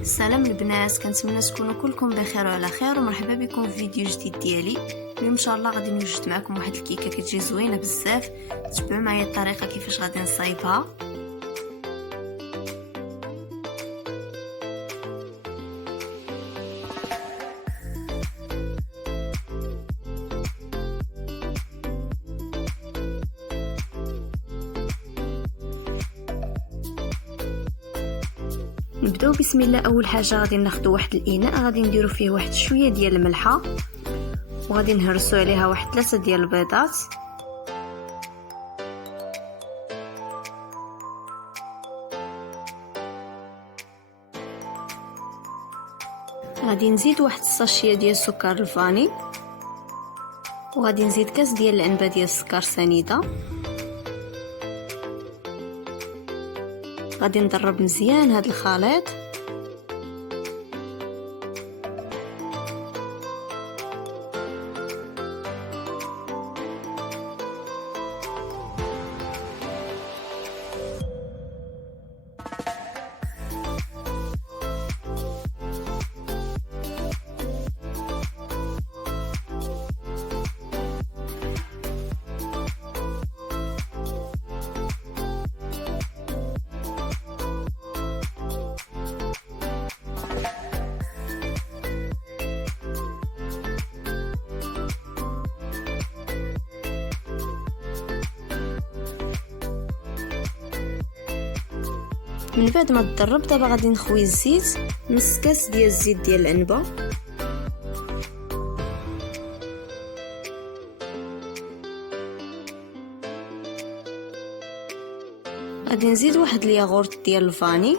السلام البنات، كنتمنى تكونوا كلكم بخير وعلى خير، ومرحبا بكم في فيديو جديد ديالي. اليوم ان شاء الله غادي نوجد معكم واحد الكيكه كتجي زوينه بزاف. تبعوا معايا الطريقه كيفاش غادي نصايبها. نبداو بسم الله. اول حاجه غادي ناخذ واحد الاناء، غادي نديرو فيه واحد شويه ديال الملحه، وغادي نهرسو عليها واحد 3 ديال البيضات. غادي نزيد واحد الساشيه ديال السكر الفاني، وغادي نزيد كاس ديال العنبه ديال السكر سنيده. غادي نضرب مزيان هذا الخليط. من بعد ما تضرب دابا غادي نخوي الزيت، نص كاس ديال الزيت ديال العنبه، غادي نزيد واحد الياغورت ديال الفاني،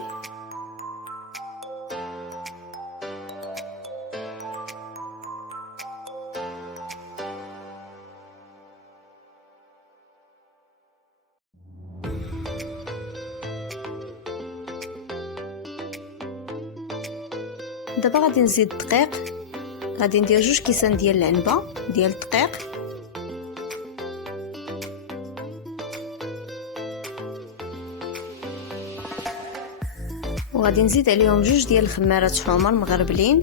دابا غادي نزيد الدقيق. غادي ندير 2 كيسان ديال العنبه ديال الدقيق، وغادي نزيد عليهم 2 ديال الخمارات حمر مغربلين،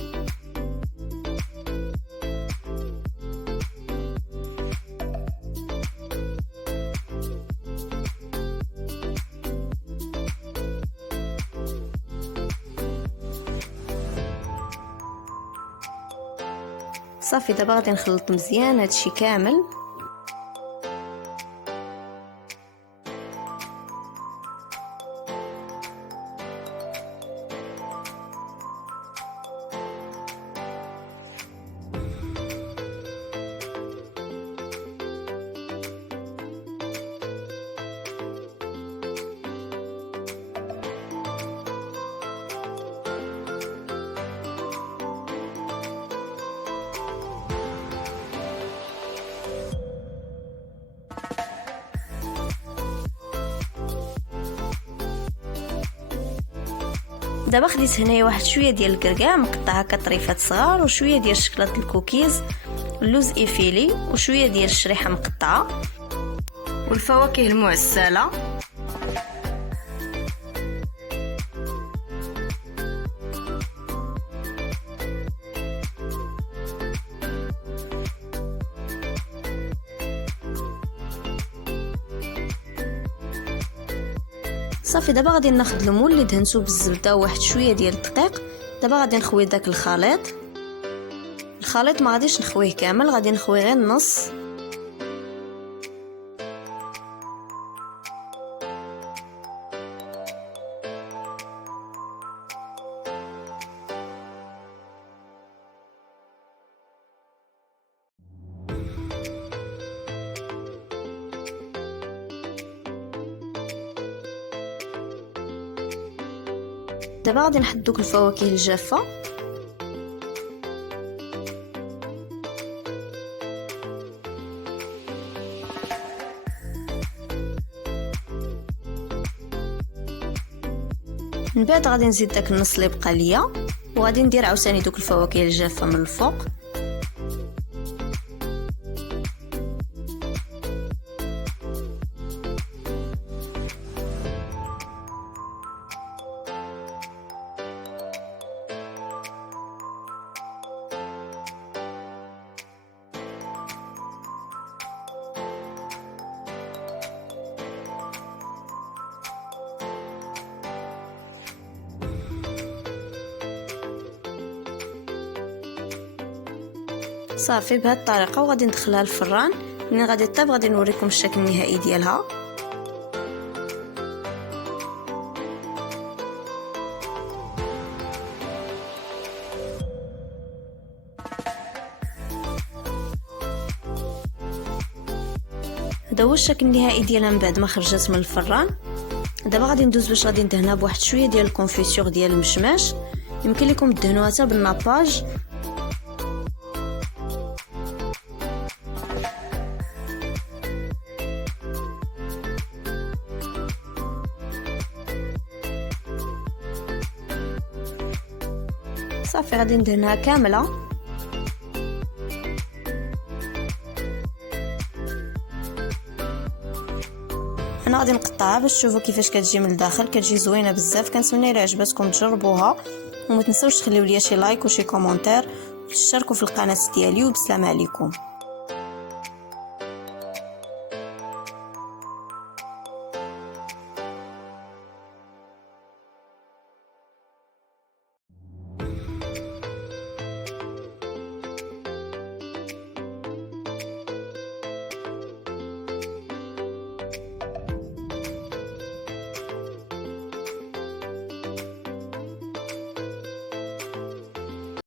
صافي. دابا غادي نخلط مزيان هادشي كامل. دابا خديت هنايا واحد شويه ديال الكركاع مقطع هكا طريفات صغار، وشويه ديال شكلاط الكوكيز، اللوز ايفيلي، وشويه ديال الشريحه مقطعه، والفواكه المعسله. صافي. دابا غادي ناخذ المول اللي دهنتو بالزبده وواحد شويه ديال الدقيق. دابا غادي نخوي داك الخليط ما غاديش نخويه كامل، غادي نخوي غير النص. دابا غادي نحط دوك الفواكه الجافه، من بعد غادي نزيد داك النص اللي بقى ليا، وغادي ندير عاوتاني دوك الفواكه الجافه من الفوق. صافي بهذه الطريقه وغادي ندخلها للفران. ملي غادي طيب غادي نوريكم الشكل النهائي ديالها. هذا هو الشكل النهائي ديالها من بعد ما خرجت من الفران. دابا غادي ندوز باش غادي ندهنها بواحد شويه ديال الكونفيتور ديال المشماش. يمكن لكم تدهنوها حتى بالناباج. صافي غادي ندهنها كامله. انا غادي نقطعها باش تشوفوا كيفاش كتجي من الداخل. كتجي زوينه بزاف. كنتمنى الا عجبتكم تجربوها، وما تنسوش تخليو لي شي لايك وشي كومونتير وتشتركوا في القناه ديالي. وبسلامه عليكم.